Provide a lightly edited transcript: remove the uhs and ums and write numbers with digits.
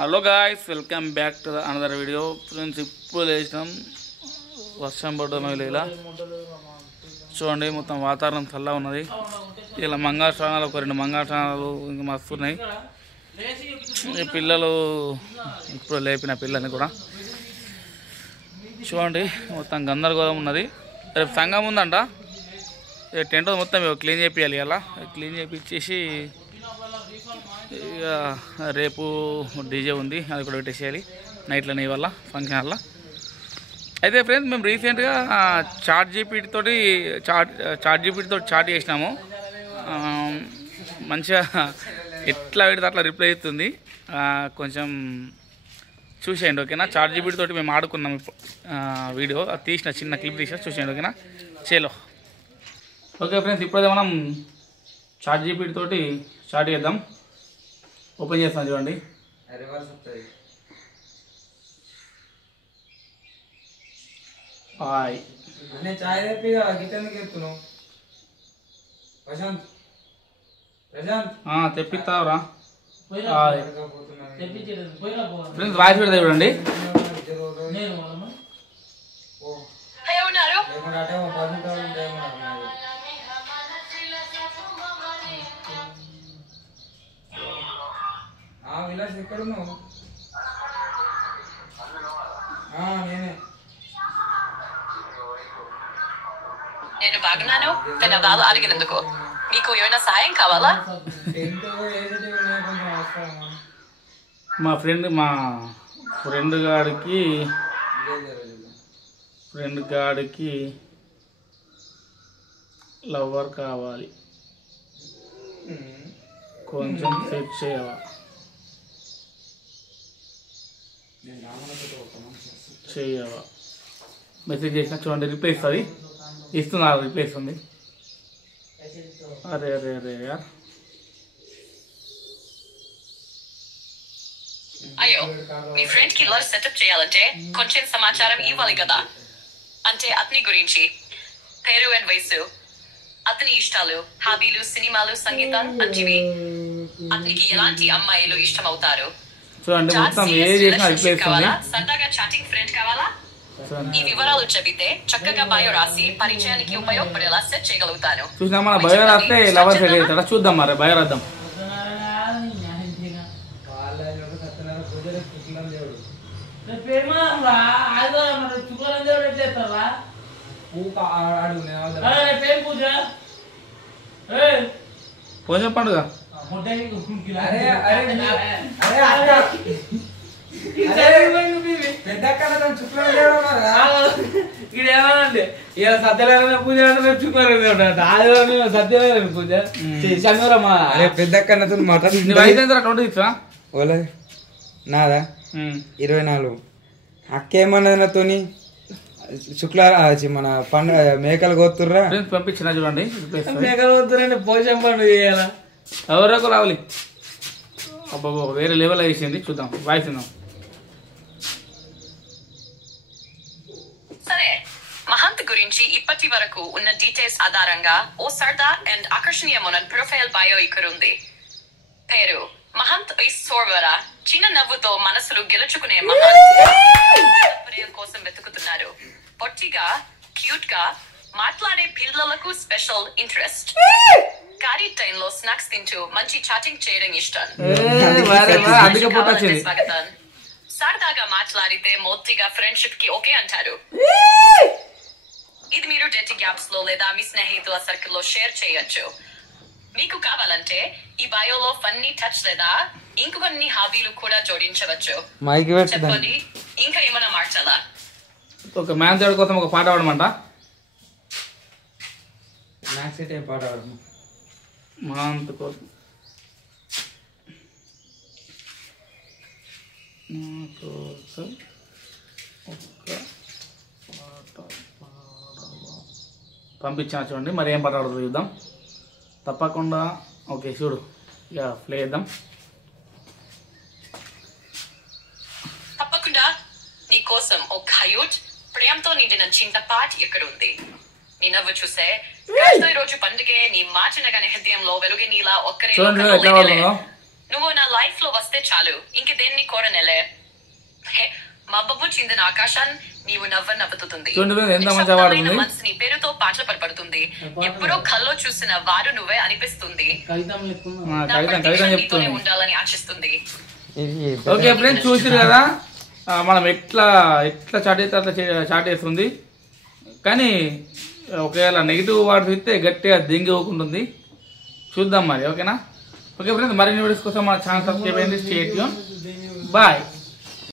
Hello guys, welcome back to another video. Friends, ఇప్పుడు లేచినాం. వర్షం పడడం ఇలా చూడండి, మొత్తం వాతావరణం చల్లగా ఉన్నది. ఇలా మంగళస్నానాలు, ఒక 2 మంగళస్నానాలు ఇంకా మస్తు ఉన్నాయి. ఈ పిల్లలు ఇప్పుడు లేపిన పిల్లల్ని కూడా చూడండి, మొత్తం గందరగోళం ఉన్నది. రేపు సంఘం ఉందంట. టెంట్ మొత్తం క్లీన్ చేయాలి. ఇలా క్లీన్ చేయించేసి ఇక రేపు డీజే ఉంది, అది కూడా పెట్టేసేయాలి నైట్లోనే ఇవాళ ఫంక్షన్ హాల్లో. అయితే ఫ్రెండ్స్, మేము రీసెంట్గా చాట్ జీపీటీ తోటి చాట్ చేసినాము. మంచిగా ఎట్లా పెడితే అట్లా రిప్లై అవుతుంది. కొంచెం చూసేయండి, ఓకేనా. చాట్ జీపీటీ తోటి మేము ఆడుకున్నాం వీడియో, అది తీసిన చిన్న క్లిప్ తీసిన చూసేయండి, ఓకేనా. చేలో ఓకే ఫ్రెండ్స్, ఇప్పుడైతే మనం చాట్ జీపీటీ తోటి చాట్ చేద్దాం. ఓపెన్ చేస్తాను చూడండి. హాయ్, తెప్పిస్తావురా. ఫ్రెండ్స్, వాయిస్ పెడతా చూడండి. విలాస్ ఎక్కడున్నావు? నేనే. నేను బాగున్నాను. నేను వాళ్ళు అడిగినందుకు మీకు ఏమైనా సాయం కావాలా? మా ఫ్రెండ్ గాడికి లవర్ కావాలి, కొంచెం సెట్ చేయవా? మెసేజ్ చేసిన చూడండి, రిప్లై ఇస్తుంది. ఇస్తున్నారు, రిప్లై ఇస్తుంది. అరే అరే అరే యార్, అయ్యో, మీ ఫ్రెండ్ కి లవ్ సెటప్ చేయాలంటే కొంచెం సమాచారం ఇవ్వాలి కదా. అంటే అతని గురించి, పేరు అండ్ వయసు, అతని ఇష్టాలు, హాబీలు, సినిమాలు, సంగీతం వంటివి. అతనికి ఎలాంటి అమ్మాయిలు ఇష్టమవుతారు? చూడండి, మొత్తం ఏ చేసినా రిప్లై ఇస్తుంది. సరదాగా చాటింగ్ ఫ్రెండ్ కావాలా? ఈ వివరాలు చెబితే చక్కగా బయో రాసి పరిచయానికి ఉపయోగపడేలా సెట్ చేయగలుగుతాను. చూసినా మన బయో రాస్తే లవర్ సెట్ అవుతాడా? చూద్దాం, మరి బయో రాద్దాం. పూజ పండుగ ఇదేమోనండి, ఇలా సత్యనారాయణ పూజ అంటే సత్యనారాయణ పూజ శనివారం. పెద్దక్కన్నతో మాట నాదా 24. అక్కేమన్నది నాతోని శుక్రవారం మన పండుగ మేకలు కోతుర్రా పంపించిన చూడండి. మేకలు కోతురండి, పోషం పండుగ చేయాలా? ఎవరో రావాలి. అబ్బా, వేరే లెవెల్ వేసింది. చూద్దాం, వాయిస్ ఉందాం. సరే, మహంత్ గురించి ఇప్పటి వరకు ఉన్న డీటెయిల్స్ ఆధారంగా ఓ సరదా అండ్ ఆకర్షణీయమైన ప్రొఫైల్ బయో ఇక్కడ ఉంది. పేరు మహంత్ సోర్వర. చిన్న నవ్వుతో మనసులు గెలుచుకునే మహంత్ కోసం వెతుకుతున్నారు. పొట్టిగా, క్యూట్ గా మాట్లాడే పిల్లలకు స్పెషల్ ఇంట్రెస్ట్. ఖాళీ టైంలో స్నాక్స్ తింటూ మంచి చాటింగ్ చేయడం ఇష్టం. స్వాగతం. సరదాగా మాట్లాడితే మొత్తిగా ఫ్రెండ్షిప్ కి ఓకే అంటారు. ఇది మీరు డేటింగ్ యాప్స్ లో లేదా మీ స్నేహితుల సర్కిల్ లో షేర్ చేయొచ్చు. మీకు కావాలంటే ఈ బయోలో ఫన్నీ టచ్ లేదా ఇంకొన్ని హాబీలు కూడా జోడించవచ్చు. చెప్పండి, ఇంకా ఏమైనా మార్చాలా? ఒక మ్యాన్ దేవుడి కోసం ఒక పాట పాడమంట. పాట పాడము మహంత్ కోసం. పంపించాను చూడండి, మరి ఏం పాట పాడుతుందో చూద్దాం. తప్పకుండా ఓకే, చూడు, ఇక ప్లే చేద్దాం. తప్పకుండా నీ కోసం ఓ క్యూట్ ప్రేమతో నిండిన చిన్న పాట ఇక్కడ ఉంది. నీ నవ్వు చూసే రోజు పండుగే నీ మార్చినగానే హృదయంలో వెలుగే నీలా ఒక్కరే. నువ్వు నా లైఫ్ లో వస్తే చాలు, ఇంక దేన్ని కోరనేలే. మబ్బు చిందిన ఆకాశం నీవు నవ్వుతుంది. నిశ్శబ్దమైన మనసు నీ పేరుతో పాటలు పడపడుతుంది. ఎప్పుడో కల్లో చూసిన వారు నువ్వే అనిపిస్తుంది. నా ప్రత్యక్షం నీతోనే ఉండాలని ఆశిస్తుంది. ఓకే ఫ్రెండ్స్, చూసారు కదా మనం ఎట్లా చాట్ చేస్తే అట్లా చాట్ చేస్తుంది. కానీ ఒకవేళ నెగిటివ్ వర్డ్స్ ఇస్తే గట్టిగా దింగి పోకుంటుంది. చూద్దాం మరి. ఓకేనా? ఓకే ఫ్రెండ్స్, మరిన్ని వీడియోస్ కోసం మన ఛానల్ సబ్స్క్రైబ్ చేయండి. Stay tune. బాయ్.